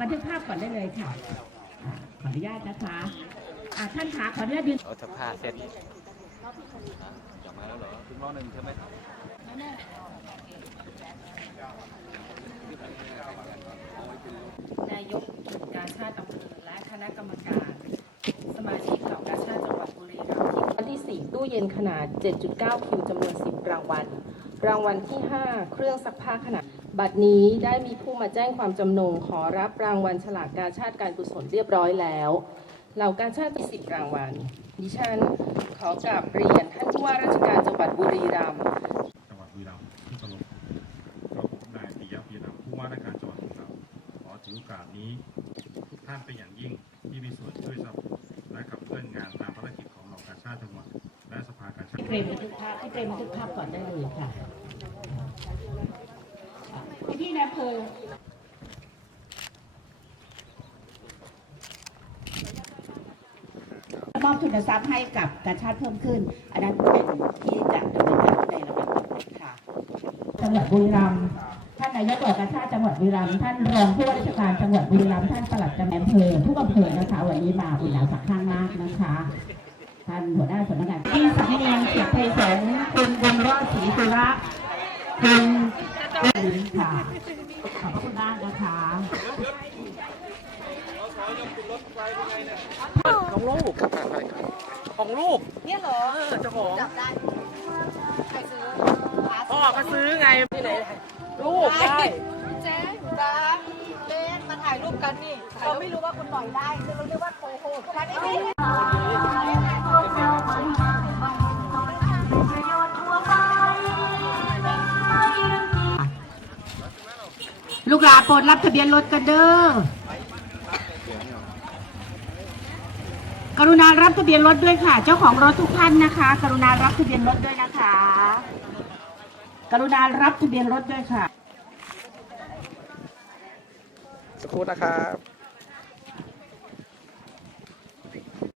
บันทึกภาพก่อนได้เลยค่ะอ่าขออนุญาตนะคะอ่าท่านคะขออนุญาตยืนเอาถ้าผ้าเสร็จจบมาแล้วเหรอถึงมหนึ่งใช่ไหมนายกกิจการชาติอำเภอและคณะกรรมการ สมาชิกเหล่ากาชาติจังหวัดบุรีรัมย์วันที่ 4 ตู้เย็นขนาด 7.9 คิวจำนวน 10 รางวัล รางวัลที่ 5 เครื่องซักผ้าขนาด บัดนี้ได้มีผู้มาแจ้งความจำนงขอรับรางวัลฉลากกาชาติการกุศลเรียบร้อยแล้วเหล่ากาชาติที่10รางวัลดิฉันขอกราบเรียนท่านผู้ว่าราชการจังหวัดบุรีรัมย์จังหวัดบุรีรัมย์ที่ตลกกับผมนายปิยะพีนำผู้ว่าราชการจังหวัดบุรีรัมย์ขอถือโอกาสนี้ทุกท่านเป็นอย่างยิ่งที่มีส่วนช่วยสนับสนุนและขับเคลื่อนงานตามภารกิจของเหล่ากาชาติจังหวัดและสภากาชาติเฟรมบันทึกภาพที่เฟรมบันทึกภาพก่อนได้เลยค่ะอ่าพี่พี่นายอำ เภอมอบทุนทรัพย์ให้กับกาชาติเพิ่มขึ้น อันนั้นเป็นที่จะดำเนินการในระดับต่อไปค่ะจังหวัดบุรีรัมย์ท่านนายกอบจกาชาติจังหวัดบุรีรัมย์ท่านรองผู้ว่าราชการจังหวัดบุรีรัมย์ท่านปลัดจังหวัดอำเภอทุกอำเภอนะคะวันนี้มาอุ่นหนาสักข้างมากนะคะ ท่านหัวหน้าสำนักงานที่สักเนียงเกียรติไพศาลคุณบุญรอดศรีสุระ คุณลินค่ะ ขอบพระคุณมากนะคะของลูกของลูก เนี่ยเหรอเออเจ้าของจับได้ใครซื้อพ่อก็ซื้อไงที่ไหนลูกได้เจ๊จ้าเล่นมาถ่ายรูปกันนี่เราไม่รู้ว่าคุณปล่อยได้เราเรียกว่าโกหกฉันไม่ไลูกหลานโปรดรับทะเบียนรถกันเด้อกรุณารับทะเบียนรถด้วยค่ะ เจ้าของรถทุกท่านนะคะ กรุณารับทะเบียนรถด้วยนะคะ กรุณารับทะเบียนรถด้วยค่ะ สักครู่นะครับ